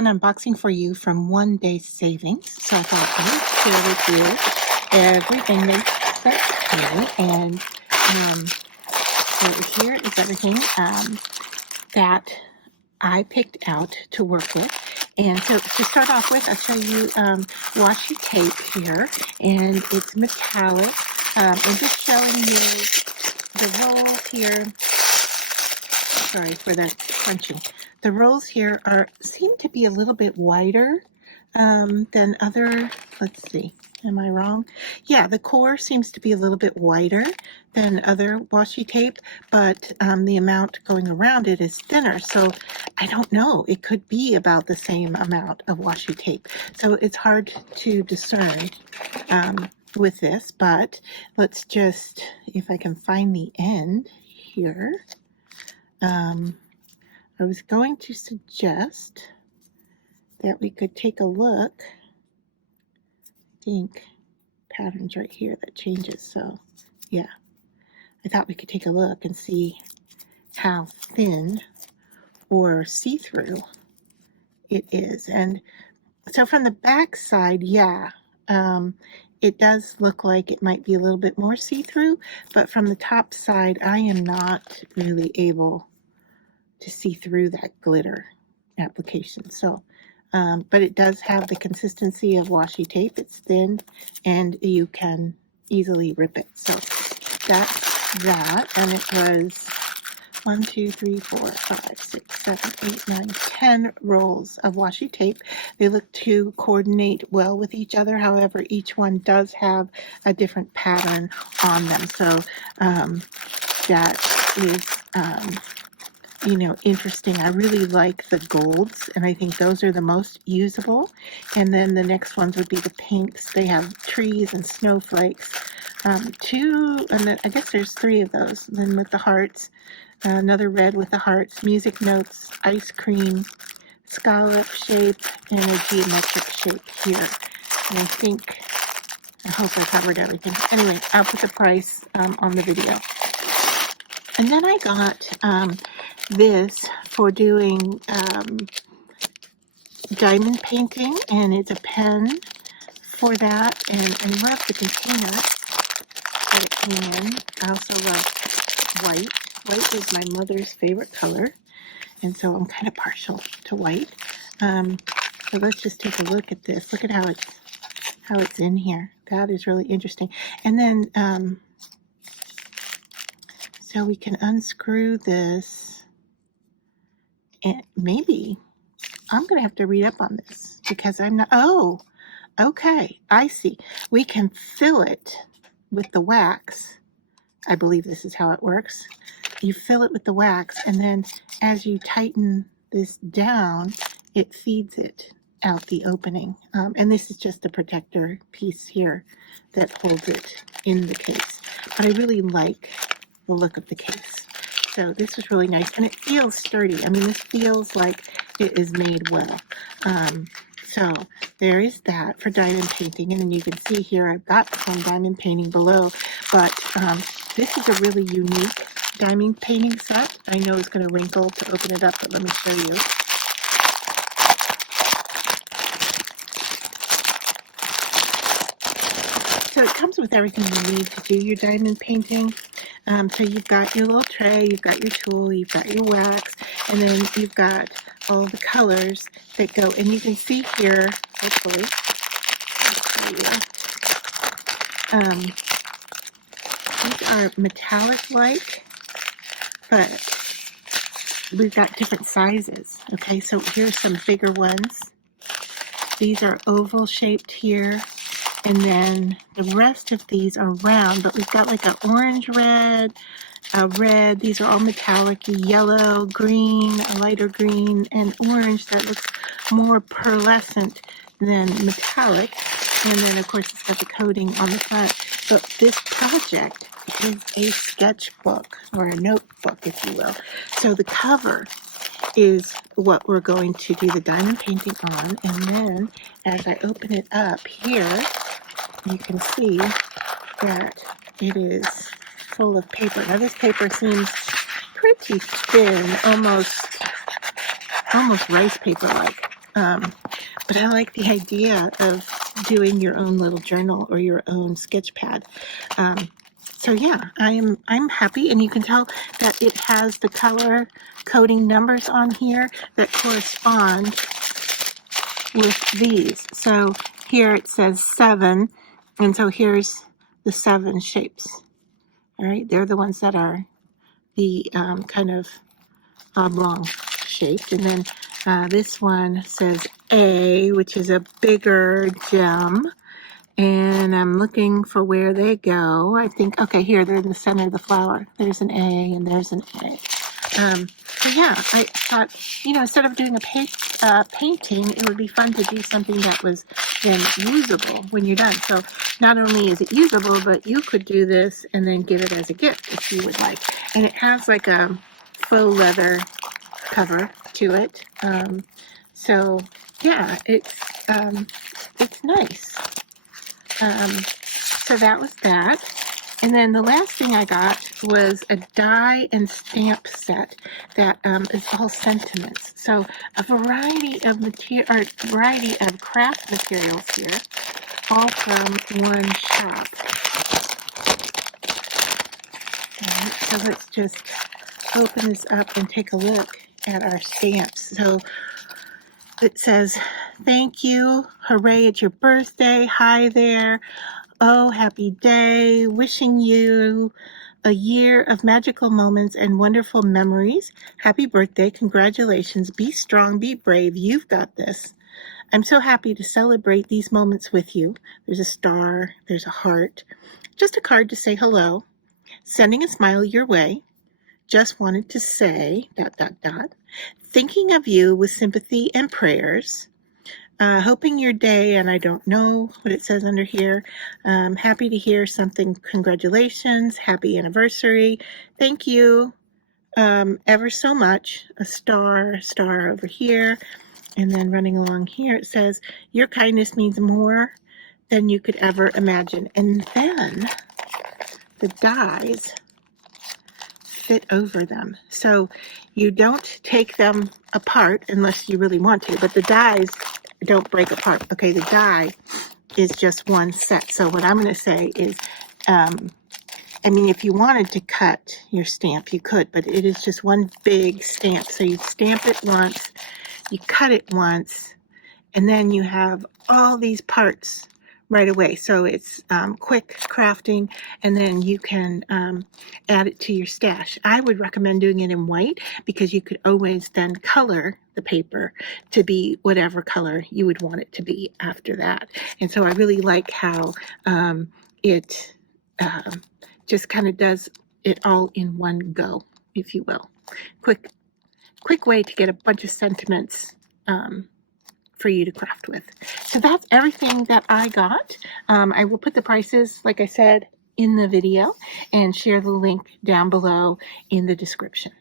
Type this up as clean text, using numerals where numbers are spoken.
fun unboxing for you from One Day Savings. So I thought I would share with you everything they sent me. And so here is everything that I picked out to work with. And so to start off with, I'll show you washi tape here, and it's metallic. I'm just showing you the rolls here. Sorry for the crunching. The rolls here seem to be a little bit wider than other. Let's see. Am I wrong? Yeah, the core seems to be a little bit wider than other washi tape, but the amount going around it is thinner. So I don't know. It could be about the same amount of washi tape. So it's hard to discern with this, but let's just, if I can find the end here. I was going to suggest that we could take a look. I think patterns right here that changes. So yeah, I thought we could take a look and see how thin or see-through it is. And so from the back side, yeah, it does look like it might be a little bit more see-through, but from the top side, I am not really able to see through that glitter application. So but it does have the consistency of washi tape. It's thin and you can easily rip it. So that's that. And it was 1, 2, 3, 4, 5, 6, 7, 8, 9, 10 rolls of washi tape. They look to coordinate well with each other. However, each one does have a different pattern on them. So that is interesting. I really like the golds, and I think those are the most usable. And then the next ones would be the pinks. They have trees and snowflakes. Two, and then I guess there's 3 of those. And then with the hearts, another red with the hearts, music notes, ice cream, scallop shape, and a geometric shape here. And I hope I covered everything. Anyway, I'll put the price on the video. And then I got this for doing diamond painting, and it's a pen for that. And I love the container that it came in. I also love white. White is my mother's favorite color, and so I'm kind of partial to white. So let's just take a look at this. Look at how it's in here. That is really interesting. And then so we can unscrew this, and maybe I'm going to have to read up on this because I'm not, oh, okay, I see. We can fill it with the wax. I believe this is how it works. You fill it with the wax, and then as you tighten this down, it feeds it out the opening. And this is just the protector piece here that holds it in the case. But I really like the look of the case. So this is really nice, and it feels sturdy. I mean, this feels like it is made well. So there is that for diamond painting, and then you can see here I've got some diamond painting below, but this is a really unique diamond painting set. I know it's going to wrinkle to open it up, but let me show you. So it comes with everything you need to do your diamond painting. So you've got your little tray, you've got your tool, you've got your wax, and then you've got all the colors that go. And you can see here, hopefully, these are metallic-like, but we've got different sizes. Okay, so here's some bigger ones. These are oval-shaped here. And then the rest of these are round, but we've got like an orange red, a red. These are all metallic, yellow, green, a lighter green, and orange that looks more pearlescent than metallic. And then, of course, it's got the coating on the front. But this project is a sketchbook, or a notebook, if you will. So the cover is what we're going to do the diamond painting on. And then as I open it up here, you can see that it is full of paper. Now this paper seems pretty thin, almost rice paper-like. But I like the idea of doing your own little journal or your own sketch pad. So yeah, I'm happy, and you can tell that it has the color coding numbers on here that correspond with these. So here it says 7, and so here's the 7 shapes. All right, they're the ones that are the kind of oblong shaped, and then this one says A, which is a bigger gem, and I'm looking for where they go. I think, okay, here, they're in the center of the flower. There's an A and there's an A. So yeah, I thought, instead of doing a painting, it would be fun to do something that was then usable when you're done. So not only is it usable, but you could do this and then give it as a gift if you would like. And it has like a faux leather cover to it. So yeah, it's nice. So that was that. And then the last thing I got was a die and stamp set that is all sentiments. So a variety of craft materials here, all from one shop. All right, so let's just open this up and take a look at our stamps. So it says, thank you, hooray, it's your birthday, hi there, oh, happy day, wishing you a year of magical moments and wonderful memories. Happy birthday, congratulations, be strong, be brave, you've got this. I'm so happy to celebrate these moments with you. There's a star, there's a heart, just a card to say hello, sending a smile your way. Just wanted to say, ... Thinking of you with sympathy and prayers. Hoping your day, and I don't know what it says under here. Happy to hear something. Congratulations. Happy anniversary. Thank you ever so much. A star over here. And then running along here, it says, your kindness means more than you could ever imagine. And then the dies fit over them. So you don't take them apart unless you really want to, but the dies don't break apart. Okay, the die is just one set. So what I'm going to say is, if you wanted to cut your stamp, you could, but it is just one big stamp. So you stamp it once, you cut it once, and then you have all these parts right away. So it's quick crafting, and then you can add it to your stash. I would recommend doing it in white because you could always then color the paper to be whatever color you would want it to be after that. And so I really like how it just kind of does it all in one go, if you will. Quick way to get a bunch of sentiments for you to craft with. So that's everything that I got. I will put the prices, like I said, in the video and share the link down below in the description.